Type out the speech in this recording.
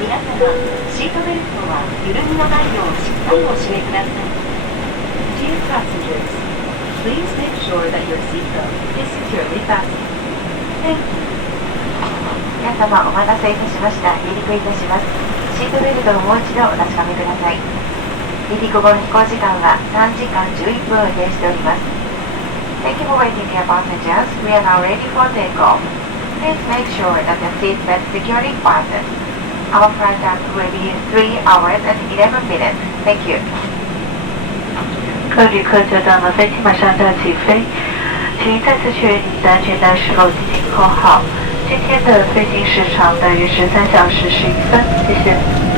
皆様、シートベルトは緩みのないようしっかりお締めください。Dear passengers, please make sure that your seatbelt is securely fastened. Thank you. 皆様お待たせいたしました。離陸いたします。シートベルトをもう一度お確かめください。離陸後の飛行時間は3時間11分を予定しております。Thank you for waiting, dear passengers. We are now ready for takeoff. Please make sure that the seat belt is securely fastened. Our flight time will be 3 hours and 11 minutes. Thank you. 各旅客久等了，飞机马上就要起飞，请再次确认您的安全带是否紧紧扣好。今天的飞行时长大约是3小时11分，谢谢。